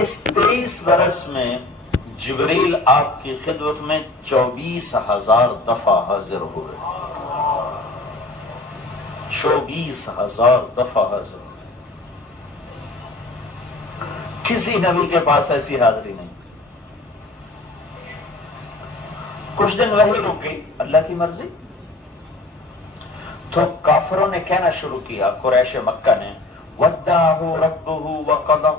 اس 23 برس میں جبریل آپ کی خدمت میں 24,000 دفعہ حاضر ہوئے. 24,000 دفعہ حاضر ہوئے. کسی نبی کے پاس ایسی حاضری نہیں. کچھ دن وہی رک گئی، اللہ کی مرضی. تو کافروں نے کہنا شروع کیا، قریش مکہ نے، وَدَّعَهُ رَبُّهُ وَقَضَى.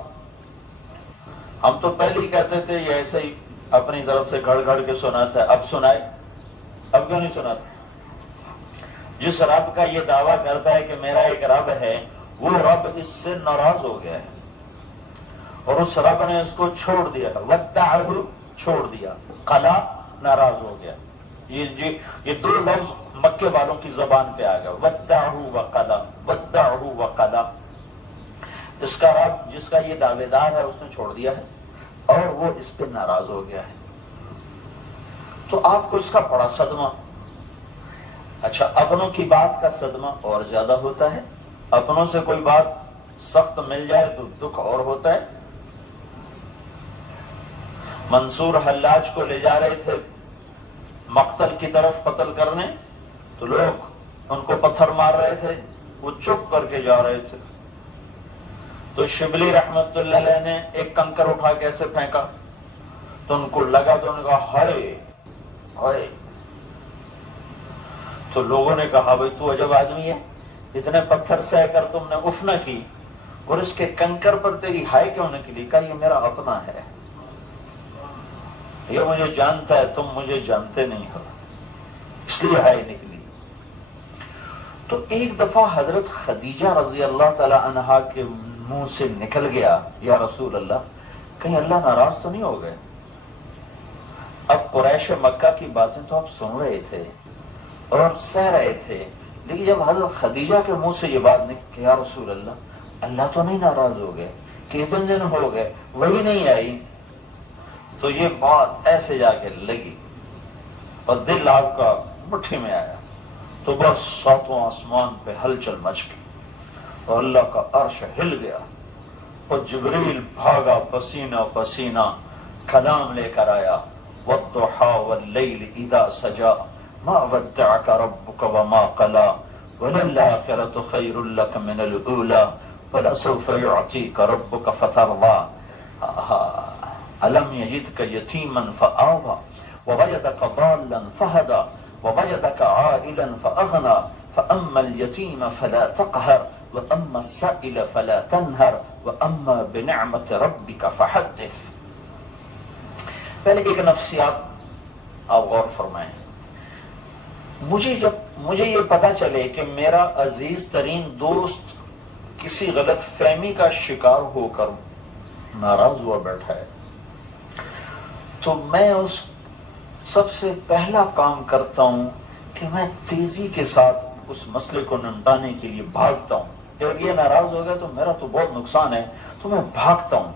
ہم تو پہلے ہی کہتے تھے یہ ایسے ہی اپنی طرف سے گھڑ گھڑ کے سناتا ہے، اب سنائے. اب کیوں نہیں سناتا؟ جس رب کا یہ دعویٰ کرتا ہے کہ میرا ایک رب ہے، وہ رب اس سے ناراض ہو گیا ہے اور اس رب نے اس کو چھوڑ دیا. وَدَّعَهُ چھوڑ دیا، قَضَى ناراض ہو گیا. یہ دو لفظ مکے والوں کی زبان پہ آ گیا، وَدَّعَهُ وَقَضَى، وَدَّعَهُ وَقَضَى. اس کا رب جس کا یہ دعوے دار ہے اس نے چھوڑ دیا ہے اور وہ اس پہ ناراض ہو گیا ہے. تو آپ کو اس کا بڑا صدمہ. اچھا، اپنوں کی بات کا صدمہ اور زیادہ ہوتا ہے. اپنوں سے کوئی بات سخت مل جائے تو دکھ اور ہوتا ہے. منصور حلاج کو لے جا رہے تھے مقتل کی طرف قتل کرنے، تو لوگ ان کو پتھر مار رہے تھے، وہ چپ کر کے جا رہے تھے. تو شبلی رحمت اللہ علیہ نے ایک کنکر اٹھا کے ایسے پھینکا تو ان کو لگا، تو انہوں نے کہا ہائے ہائے. تو لوگوں نے کہا بھائی تو عجب آدمی ہے، اتنے پتھر سہ کر تم نے اف نہ کی اور اس کے کنکر پر تیری ہائے کیوں نکلی؟ کہا یہ میرا اپنا ہے، یہ مجھے جانتا ہے، تم مجھے جانتے نہیں ہو، اس لیے ہائے نکلی. تو ایک دفعہ حضرت خدیجہ رضی اللہ تعالی عنہا کے منہ سے نکل گیا، یا رسول اللہ کہیں اللہ ناراض تو نہیں ہو گئے؟ اب قریش مکہ کی باتیں تو آپ سن رہے تھے اور سہ رہے تھے، لیکن جب حضرت خدیجہ کے منہ سے یہ بات نکلی کہ یا رسول اللہ تو نہیں ناراض ہو گئے؟ کتنے دن ہو گئے وہی نہیں آئی. تو یہ بات ایسے جا کے لگی اور دل آپ کا مٹھی میں آیا. تو بس ساتواں آسمان پہ ہلچل مچ گئی اور اللہ کا عرش ہل گیا اور جبریل بھاگا پسینہ پسینہ، کلام لے کر آیا، والضحى واللیل اذا سجا ما ودعك ربك وما قلى وللآخرة خير لك من الأولى ولسوف يعطيك ربك فترضى ألم يجدك يتيما فآوى ووجدك ضالا فهدى ووجدك عائلا فأغنى فأما اليتيم فلا تقهر وأما السائل فلا تنهر وأما بنعمة ربك فحدث. پہلے ایک نفسیات آپ غور فرمائیں. مجھے یہ پتا چلے کہ میرا عزیز ترین دوست کسی غلط فہمی کا شکار ہو کر ناراض ہوا بیٹھا ہے، تو میں اس سب سے پہلا کام کرتا ہوں کہ میں تیزی کے ساتھ اس مسئلے کو نمٹانے کے لیے بھاگتا ہوں. جب یہ ناراض ہو گیا تو میرا تو بہت نقصان ہے، تو میں بھاگتا ہوں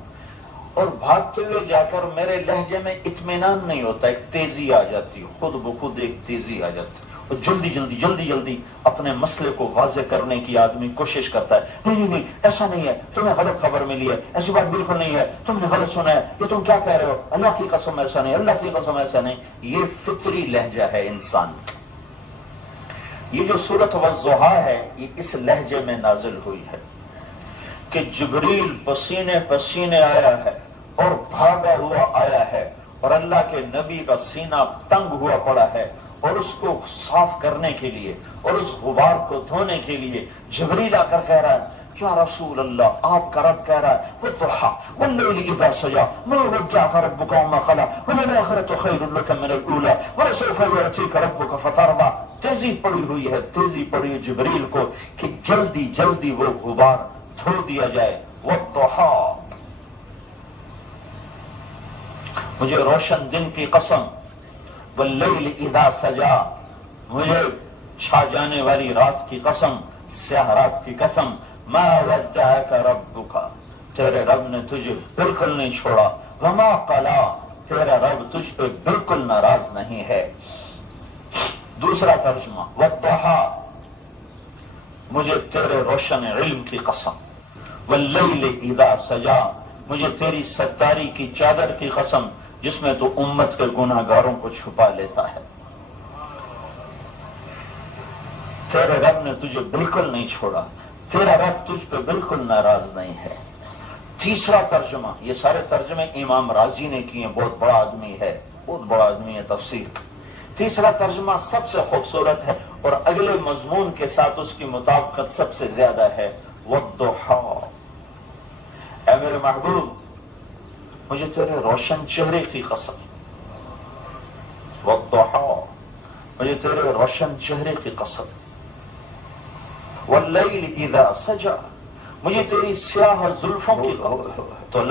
اور بھاگتے ہوئے جا کر میرے لہجے میں اطمینان نہیں ہوتا، ایک تیزی آ جاتی، خود بخود ایک تیزی آ جاتی اور جلدی جلدی جلدی جلدی اپنے مسئلے کو واضح کرنے کی آدمی کوشش کرتا ہے. نہیں نہیں ایسا نہیں ہے، تمہیں غلط خبر ملی ہے، ایسی بات بالکل نہیں ہے، تم نے غلط سنا ہے، یہ تم کیا کہہ رہے ہو، اللہ کی قسم ایسا نہیں، اللہ کی قسم ایسا نہیں. یہ فطری لہجہ ہے انسان کا. یہ جو سورۃ والضحیٰ ہے یہ اس لہجے میں نازل ہوئی ہے کہ جبریل پسینے پسینے آیا ہے اور بھاگا ہوا آیا ہے اور اللہ کے نبی کا سینہ تنگ ہوا پڑا ہے، اور اس کو صاف کرنے کے لیے اور اس غبار کو دھونے کے لیے جبریل آ کر کہہ رہا ہے یا رسول اللہ آپ کا رب کہہ رہا ہے والضحیٰ واللیل اذا سجا ما ودعک ربک وما قلی وللآخرۃ خیر لک من الأولی ولسوف یعطیک ربک فترضی. تیزی پڑی ہوئی ہے، تیزی پڑی ہے جبریل کو کہ جلدی جلدی وہ غبار دھو دیا جائے. والضحیٰ، مجھے روشن دن کی قسم، واللیل اذا سجا، مجھے چھا جانے والی رات کی قسم، سیاہ رات کی قسم. ما ودعک ربک، تیرے رب نے تجھے بالکل نہیں چھوڑا. وما قلی، تیرا رب تجھ پہ بالکل ناراض نہیں ہے. دوسرا ترجمہ والضحیٰ، مجھے تیرے روشن علم کی قسم. واللیل اذا سجا، مجھے تیری ستاری کی چادر کی قسم جس میں تو امت کے گناہ گاروں کو چھپا لیتا ہے، تیرے رب نے تجھے بالکل نہیں چھوڑا، تیرا رب تجھ پہ بالکل ناراض نہیں ہے۔ تیسرا ترجمہ، یہ سارے ترجمے امام رازی نے کیے، بہت بڑا آدمی ہے، بہت بڑا آدمی ہے تفسیر کا۔ تیسرا ترجمہ سب سے خوبصورت ہے اور اگلے مضمون کے ساتھ اس کی مطابقت سب سے زیادہ ہے، والضحیٰ، اے میرے محبوب مجھے تیرے روشن چہرے کی قسم، والضحیٰ، مجھے تیرے روشن چہرے کی قسم، واللیل اذا سجا، مجھے تیری سیاہ زلفوں کی قسم۔ تو